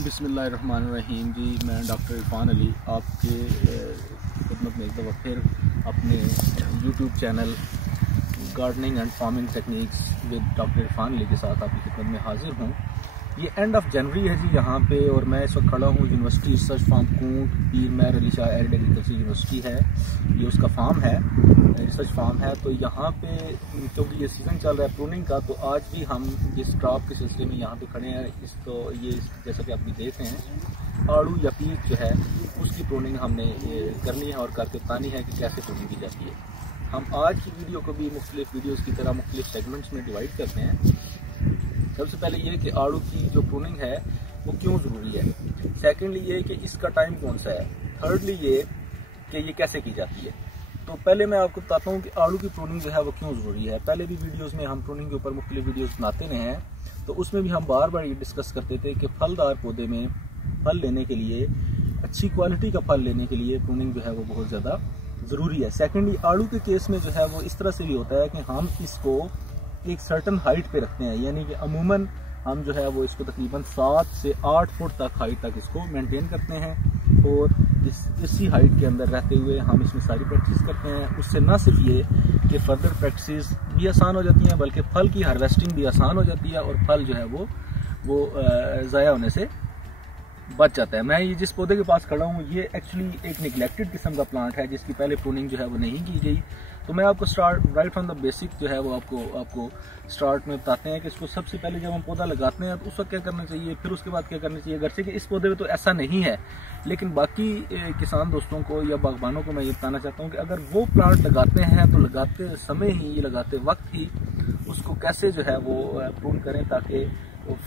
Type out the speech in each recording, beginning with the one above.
बिस्मिल्लाहिर्रहमानिर्रहीम जी, मैं डॉक्टर इरफान अली आपके खिदमत में एक दफ़ा फिर अपने YouTube channel gardening and farming techniques with doctor Irfan Ali के साथ आपकी खिदमत में हाजिर हूँ। ये एंड ऑफ जनवरी है जी यहाँ पे, और मैं इस वक्त खड़ा हूँ यूनिवर्सिटी रिसर्च फार्म कूट, Pir Mehr Ali Shah arid agriculture university है, ये उसका फार्म है, रिसर्च फार्म है। तो यहाँ पे क्योंकि ये सीज़न चल रहा है प्रूनिंग का, तो आज भी हम जिस क्रॉप के सिलसिले में यहाँ पे खड़े हैं, इसको ये जैसा कि आप भी देख रहे हैं, आड़ू या पीच जो है उसकी प्रूनिंग हमने करनी है और करके बतानी है कि कैसे प्रूनिंग की जाती है। हम आज की वीडियो को भी मुख्तलिफ वीडियोज़ की तरह मुख्तलिफ सेगमेंट्स में डिवाइड करते हैं। सबसे पहले ये कि आड़ू की जो प्रूनिंग है वो क्यों ज़रूरी है, सेकेंडली ये कि इसका टाइम कौन सा है, थर्डली ये कि ये कैसे की जाती है। तो पहले मैं आपको बताता हूँ कि आड़ू की प्रूनिंग जो है वो क्यों ज़रूरी है। पहले भी वीडियोस में हम प्रूनिंग के ऊपर मुख्तलिफ वीडियोस बनाते रहे हैं, तो उसमें भी हम बार बार ये डिस्कस करते थे कि फलदार पौधे में फल लेने के लिए, अच्छी क्वालिटी का फल लेने के लिए प्रूनिंग जो है वो बहुत ज़्यादा ज़रूरी है। सेकेंडली आड़ू के केस में जो है वो इस तरह से भी होता है कि हम इसको एक सर्टन हाइट पे रखते हैं, यानी कि अमूमन हम जो है वो इसको तकरीबन 7 से 8 फुट तक हाइट तक इसको मेंटेन करते हैं, और इसी हाइट के अंदर रहते हुए हम इसमें सारी प्रैक्टिस करते हैं। उससे न सिर्फ ये कि फर्दर प्रैक्टिस भी आसान हो जाती हैं, बल्कि फल की हार्वेस्टिंग भी आसान हो जाती है, और फल जो है वो ज़ाया होने से बच जाता है। मैं ये जिस पौधे के पास खड़ा हूँ, ये एक्चुअली एक निगलेक्टेड किस्म का प्लांट है जिसकी पहले प्रूनिंग जो है वो नहीं की गई। तो मैं आपको start right from the basic जो है वो आपको स्टार्ट में बताते हैं कि इसको सबसे पहले जब हम पौधा लगाते हैं तो उस वक्त क्या करना चाहिए, फिर उसके बाद क्या करना चाहिए। अगरचे कि इस पौधे में तो ऐसा नहीं है, लेकिन बाकी किसान दोस्तों को या बागबानों को मैं ये बताना चाहता हूँ कि अगर वो प्लांट लगाते हैं तो लगाते समय ही, ये लगाते वक्त ही उसको कैसे जो है वो प्रून करें, ताकि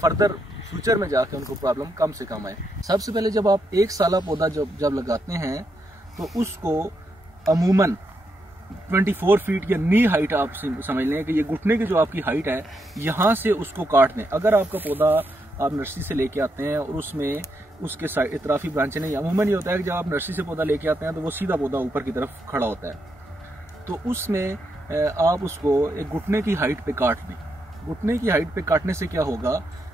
फर्दर फ्यूचर में जाके उनको प्रॉब्लम कम से कम आए। सबसे पहले जब आप एक साला पौधा जब लगाते हैं तो उसको अमूमन 24 फीट या नी हाइट आप समझ लें कि ये घुटने की जो आपकी हाइट है, यहाँ से उसको काट दें। अगर आपका पौधा आप नर्सरी से लेके आते हैं और उसमें उसके साइड इतराफी ब्रांचें नहीं, अमूमन ये होता है कि जब आप नर्सरी से पौधा लेके आते हैं तो वो सीधा पौधा ऊपर की तरफ खड़ा होता है, तो उसमें आप उसको एक घुटने की हाइट पे काट दें। घुटने की हाइट पे काटने से क्या होगा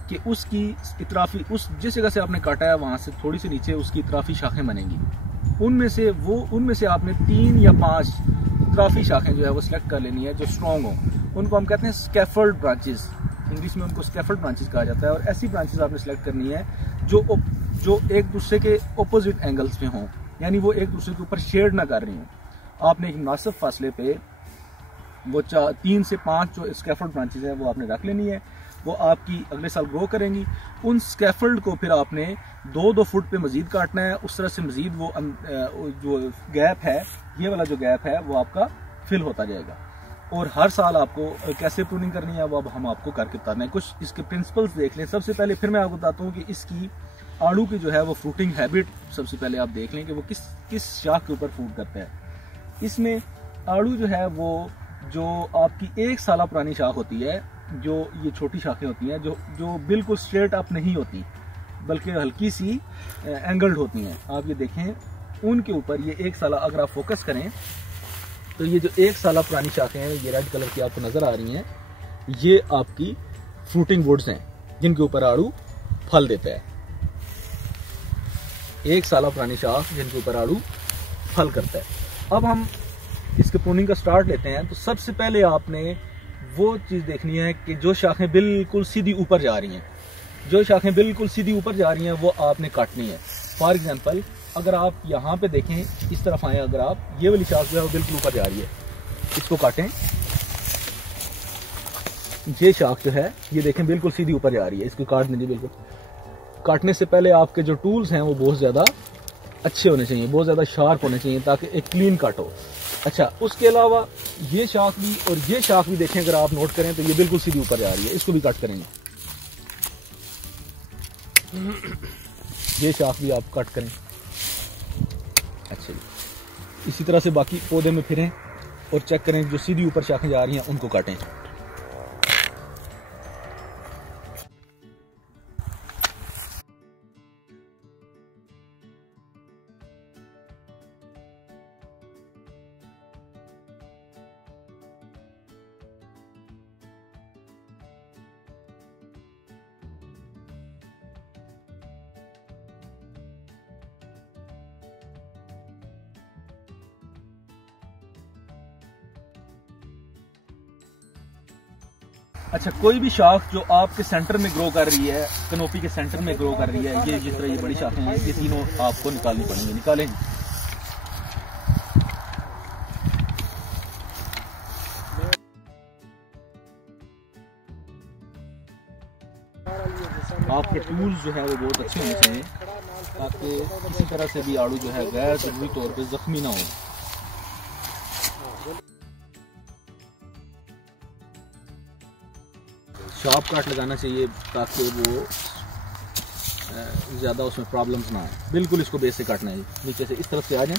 कि उसकी इतराफी, उस जिस जगह से आपने काटा है वहां से थोड़ी सी नीचे उसकी इतराफी शाखें बनेंगी। उनमें से आपने 3 या 5 इतराफी शाखें जो है वो सिलेक्ट कर लेनी है जो स्ट्रॉन्ग हो। उनको हम कहते हैं स्कैफोल्ड ब्रांचेस, इंग्लिश में उनको स्कैफोल्ड ब्रांचेस कहा जाता है। और ऐसी ब्रांचेस आपने सिलेक्ट करनी है जो एक दूसरे के ऑपोजिट एंगल्स में हों, यानी वो एक दूसरे के ऊपर शेड ना कर रही हों। आपने एक मुनासिब फासले पे वो 3 से 5 जो स्कैफोल्ड ब्रांचेस हैं वो आपने रख लेनी है। वो आपकी अगले साल ग्रो करेंगी। उन स्कैफोल्ड को फिर आपने 2-2 फुट पे मजीद काटना है। उस तरह से मजीद वो जो गैप है, ये वाला जो गैप है वो आपका फिल होता जाएगा। और हर साल आपको कैसे प्रूनिंग करनी है वो अब हम आपको करके बताना है। कुछ इसके प्रिंसिपल्स देख लें। सबसे पहले फिर मैं आपको बताता हूँ कि इसकी आड़ू की जो है वो फ्रूटिंग हैबिट सबसे पहले आप देख लें कि वो किस शाख के ऊपर फ्रूट करता है। इसमें आड़ू जो है वो जो आपकी 1 साल पुरानी शाख होती है, जो ये छोटी शाखें होती हैं, जो बिल्कुल स्ट्रेट अप नहीं होती बल्कि हल्की सी एंगल्ड होती हैं, आप ये देखें उनके ऊपर ये 1 साल, अगर आप फोकस करें तो ये जो 1 साल पुरानी शाखें हैं, ये रेड कलर की आपको नजर आ रही हैं, ये आपकी फ्रूटिंग वुड्स हैं जिनके ऊपर आड़ू फल देता है। 1 साल पुरानी शाख जिनके ऊपर आड़ू फल करता है। अब हम इसके प्रूनिंग का स्टार्ट लेते हैं। तो सबसे पहले आपने वो चीज़ देखनी है कि जो शाखें बिल्कुल सीधी ऊपर जा रही हैं, वो आपने काटनी है। फॉर एग्जांपल अगर आप यहाँ पे देखें, इस तरफ आए, अगर आप ये वाली शाख जो है वो बिल्कुल ऊपर जा रही है, इसको काटें। ये शाख जो है ये देखें बिल्कुल सीधी ऊपर जा रही है, इसको काट दीजिए। बिल्कुल काटने से पहले आपके जो टूल्स हैं वो बहुत ज़्यादा अच्छे होने चाहिए, बहुत ज़्यादा शार्प होने चाहिए, ताकि एक क्लीन कट हो। अच्छा, उसके अलावा ये शाख भी और ये शाख भी देखें, अगर आप नोट करें तो ये बिल्कुल सीधी ऊपर जा रही है, इसको भी कट करेंगे। ये शाख भी आप कट करें। अच्छा जी, इसी तरह से बाकी पौधे में फिरें और चेक करें, जो सीधी ऊपर शाखें जा रही हैं उनको काटें। अच्छा, कोई भी शाख जो आपके सेंटर में ग्रो कर रही है, कनोपी के सेंटर में ग्रो कर रही है, ये जिस तरह ये बड़ी शाखें हैं, ये तीनों आपको निकालनी पड़ेंगी। निकालेंगे। आपके टूल्स जो है वो बहुत अच्छे होने चाहिए ताकि किसी तरह से भी आड़ू जो है गैर जरूरी तौर पे जख्मी ना हो। शार्प काट लगाना चाहिए ताकि वो ज़्यादा उसमें प्रॉब्लम्स ना आए। बिल्कुल इसको बेस से काटना है, नीचे से इस तरफ से आ जाए।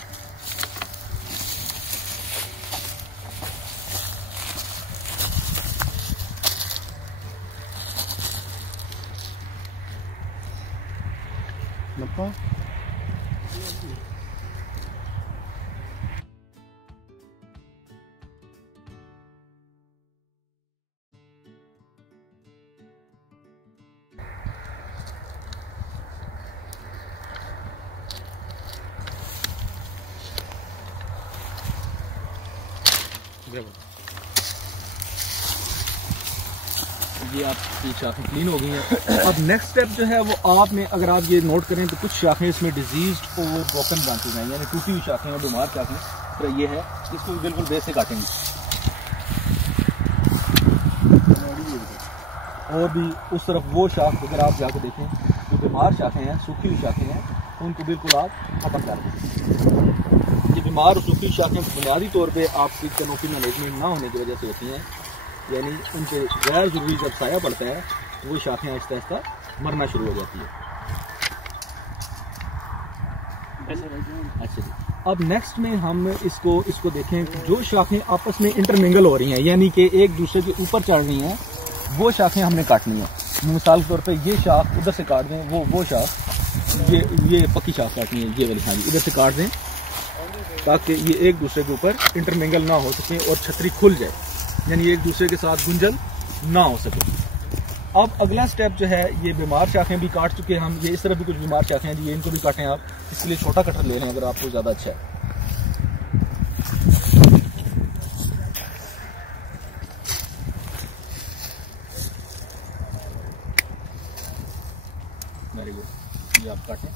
ये आपकी शाखें क्लीन हो गई हैं। अब नेक्स्ट स्टेप जो है वो आपने, अगर आप ये नोट करें तो कुछ शाखें इसमें डिजीज्ड और ब्रोकन ब्रांचेज हैं, यानी टूटी हुई शाखें और बीमार शाखें। तो ये है, इसको भी बिल्कुल बेस से काटेंगे। और भी उस तरफ वो शाख अगर आप जाकर देखें, जो बीमार शाखें हैं, सूखी हुई शाखें हैं, उनको बिल्कुल आप खत्म कर दें। ये बीमार और सूखी शाखें बुनियादी तौर पे आपकी कैनोपी मैनेजमेंट ना होने की वजह से होती हैं, यानी उनके गैर जरूरी जब साया पड़ता है तो वो शाखें आहिस्ता आहिस्ता मरना शुरू हो जाती है। अच्छा जी, अब नेक्स्ट में हम इसको देखें, जो शाखें आपस में इंटरमिंगल हो रही हैं, यानी कि एक दूसरे के ऊपर चढ़ रही हैं, वो शाखें हमने काटनी है। मिसाल के तौर पे ये शाख उधर से काट दें, वो शाख, ये पक्की शाख काटनी है, ये वाली। हाँ जी, इधर से काट दें ताकि ये एक दूसरे के ऊपर इंटरमिंगल ना हो सके और छतरी खुल जाए, यानी एक दूसरे के साथ गुंजल ना हो सके। अब अगला स्टेप जो है, ये बीमार शाखें भी काट चुके हम, ये इस तरह भी कुछ बीमार शाखें हैं, ये इनको भी काटें आप। इसके लिए छोटा कटर ले लें अगर आपको ज़्यादा अच्छा है। वेरी गुड, ये आप काटें।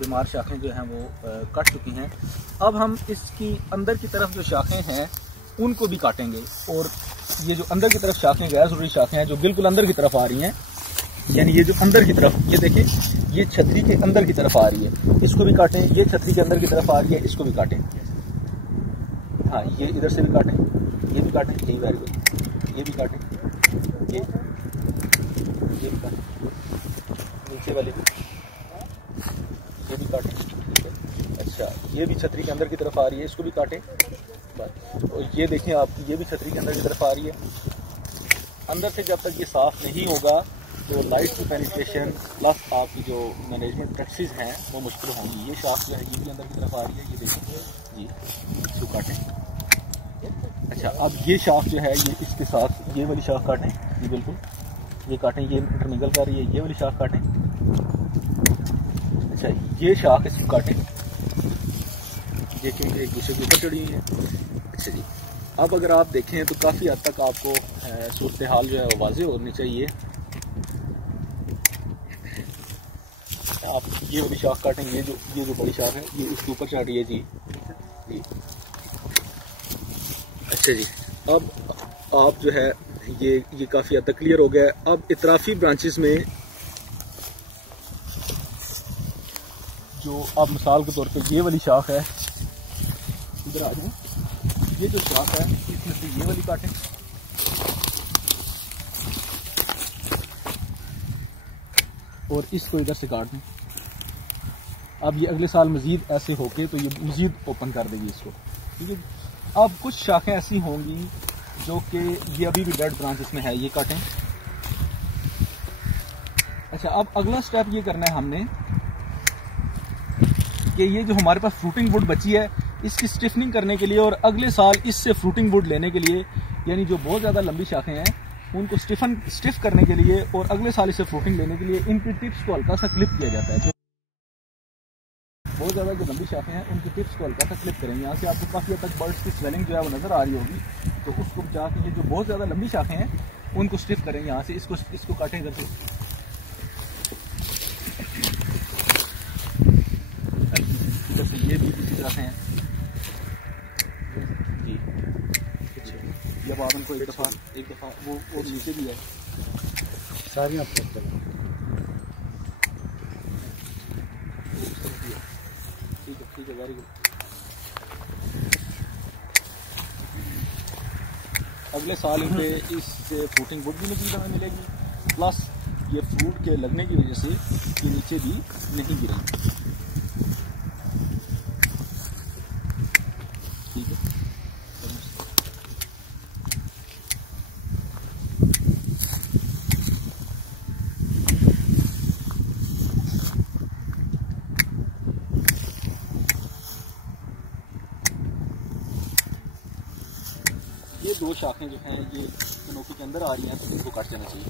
बीमार शाखें जो हैं वो कट चुकी हैं। अब हम इसकी अंदर की तरफ जो शाखें हैं उनको भी काटेंगे, और ये जो अंदर की तरफ शाखें, गैर जरूरी शाखें हैं जो बिल्कुल अंदर की तरफ आ रही हैं, यानी ये जो अंदर की तरफ, ये देखें, ये छतरी के अंदर की तरफ आ रही है, इसको भी काटें। ये छतरी के अंदर की तरफ आ रही है, इसको भी काटें। हाँ, ये इधर से भी काटें, ये भी काटें, यही वेरी गुड, ये भी काटें, ये भी काटें, नीचे वाले भी, ये भी काटें। अच्छा, ये भी छतरी के अंदर की तरफ आ रही है, इसको भी काटें। और ये देखें आप, ये भी छतरी के अंदर की तरफ आ रही है। अंदर से जब तक ये साफ नहीं होगा तो लाइट की पेनिट्रेशन प्लस आपकी जो मैनेजमेंट प्रैक्टिस हैं वो मुश्किल होंगी। ये शाख जो है ये भी अंदर की तरफ आ रही है, ये देखें जी, इसको काटें। अच्छा, अब ये शाख जो है ये इसके साथ ये वाली शाख काटें, ये बिल्कुल ये काटें, ये इंटरमिंगल कर रही है, ये वाली शाख काटें। अच्छा, ये शाख इसको काटें, देखें एक दूसरे के ऊपर चढ़ी हुई है। अच्छा जी, अब अगर आप देखें तो काफ़ी हद तक आपको सूरत हाल जो है वो वाज़ेह होनी चाहिए। आप ये वाली शाख काटें, ये जो बड़ी शाख है ये इसके ऊपर चढ़ रही है जी। अच्छा जी, अब आप जो है ये काफ़ी हद तक क्लियर हो गया है। अब इतराफी ब्रांचेस में जो अब मिसाल के तौर पे ये वाली शाख है, इधर आ जाए, ये जो शाख है इसमें से ये वाली काटें, और इसको इधर से काट दें। अब ये अगले साल मजीद ऐसे होके तो ये मजीद ओपन कर देगी इसको, ठीक है। अब कुछ शाखें ऐसी होंगी जो कि ये अभी भी डेड ब्रांचेस में है, ये काटें। अच्छा, अब अगला स्टेप ये करना है हमने कि ये जो हमारे पास फ्रूटिंग वुड बची है इसकी स्टिफनिंग करने के लिए और अगले साल इससे फ्रूटिंग वुड लेने के लिए, यानी जो बहुत ज़्यादा लंबी शाखें हैं उनको स्टिफ करने के लिए और अगले साल इससे फ्रूटिंग लेने के लिए इनकी टिप्स को हल्का सा क्लिप किया जाता है। बहुत ज़्यादा जो लंबी शाखें हैं उनकी टिप्स को हल्का सा क्लिप करेंगे। यहाँ से आपको काफ़ी हद तक बर्ड्स की स्वेलिंग जो है वो नज़र आ रही होगी, तो उसको जाके ये जो बहुत ज़्यादा लंबी शाखें हैं उनको स्टिफ करेंगे। यहाँ से इसको काटें इधर से, इधर से ये भी इसी तरह से हैं जी। जब आप इनको एक दफ़ा वो नीचे भी है सारी आपको ठीक है, वेरी गुड। अगले साल इन पे इस फ्रूटिंग वुड भी नतीजा हमें मिलेगी, प्लस ये फ्रूट के लगने की वजह से ये नीचे भी नहीं गिरेंगे। ठीक है, ये दो शाखें जो हैं ये कैनोपी के अंदर आ रही हैं, तो इनको काट देना चाहिए।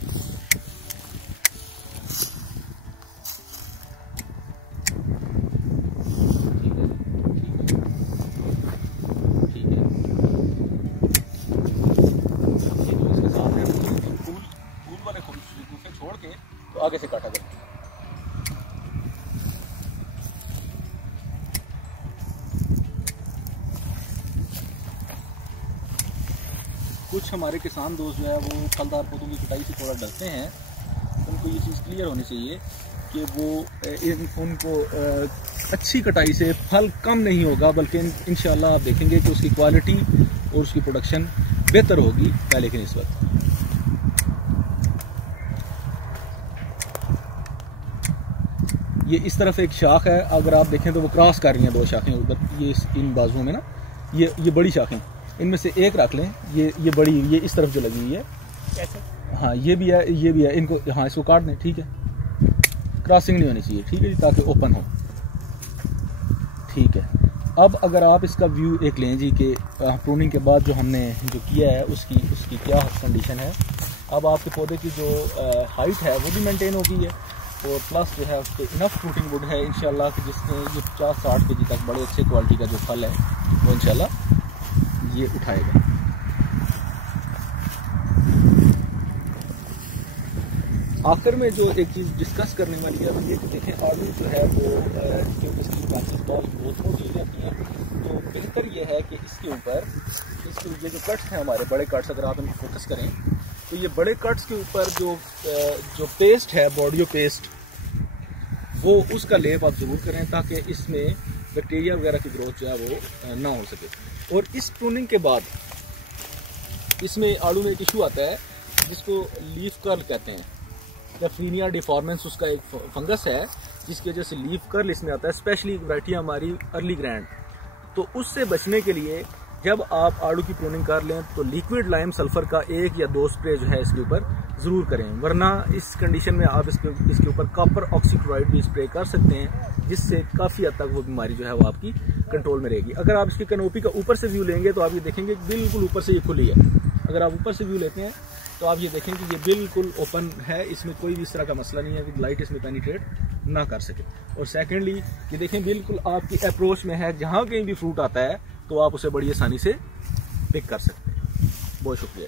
ठीक है, ये तो इसके साथ है, फूल वाले खूबसूरती छोड़ के तो आगे से काटा जाए। कुछ हमारे किसान दोस्त जो है वो फलदार पौधों की कटाई से थोड़ा डरते हैं, उनको ये चीज़ क्लियर होनी चाहिए कि वो उनको अच्छी कटाई से फल कम नहीं होगा, बल्कि इंशाल्लाह आप देखेंगे कि उसकी क्वालिटी और उसकी प्रोडक्शन बेहतर होगी पहले के निस्बत। ये इस तरफ एक शाख है, अगर आप देखें तो वो क्रॉस कर रही हैं दो शाखें ऊपर, ये इन बाजुओं में ना, ये बड़ी शाखें, इनमें से एक रख लें, ये बड़ी, ये इस तरफ जो लगी हुई है कैसे? हाँ ये भी है, इनको हाँ इसको काट दें। ठीक है, क्रॉसिंग नहीं होनी चाहिए, ठीक है जी, ताकि ओपन हो। ठीक है, अब अगर आप इसका व्यू एक लें जी कि प्रूनिंग के बाद जो हमने जो किया है उसकी क्या कंडीशन है। अब आपके पौधे की जो हाइट है वो भी मेंटेन हो गई है, और प्लस जो है उसके इनफ फ्रूटिंग वुड है इंशाल्लाह कि जिसमें ये 50-60 kg तक बड़े अच्छे क्वालिटी का जो फल है वो इंशाल्लाह ये उठाएगा। आखिर में जो एक चीज़ डिस्कस करने वाली है वो ये कि देखें आलू जो है वो क्योंकि इसकी काफ़ी बहुत ग्रोथ हो जाती है, तो बेहतर ये है कि इसके ऊपर ये जो कट्स हैं हमारे बड़े कट्स, अगर आप इनको फोकस करें तो ये बड़े कट्स के ऊपर जो पेस्ट है, बॉडियो पेस्ट, वो उसका लेप आप ज़रूर करें ताकि इसमें बैक्टीरिया वगैरह की ग्रोथ जो है वो ना हो सके। और इस प्रूनिंग के बाद इसमें आलू में एक इशू आता है जिसको लीफ कर्ल कहते हैं, टेफ्रीनिया डिफॉर्मेंस उसका एक फंगस है जिसकी वजह से लीफ कर्ल इसमें आता है, स्पेशली वैरायटी हमारी अर्ली ग्रैंड। तो उससे बचने के लिए जब आप आलू की प्रूनिंग कर लें तो लिक्विड लाइम सल्फर का 1 या 2 स्प्रे जो है इसके ऊपर ज़रूर करें, वरना इस कंडीशन में आप इसके ऊपर कॉपर ऑक्सीक्लोराइड भी स्प्रे कर सकते हैं, जिससे काफ़ी हद तक वो बीमारी जो है वो आपकी कंट्रोल में रहेगी। अगर आप इसकी कैनोपी का ऊपर से व्यू लेंगे तो आप ये देखेंगे बिल्कुल ऊपर से ये खुली है। अगर आप ऊपर से व्यू लेते हैं तो आप ये देखें कि ये बिल्कुल ओपन है, इसमें कोई भी इस तरह का मसला नहीं है कि लाइट इसमें पेनिट्रेट ना कर सके। और सेकेंडली ये देखें बिल्कुल आपकी अप्रोच में है, जहाँ कहीं भी फ्रूट आता है तो आप उसे बड़ी आसानी से पिक कर सकते हैं। बहुत शुक्रिया।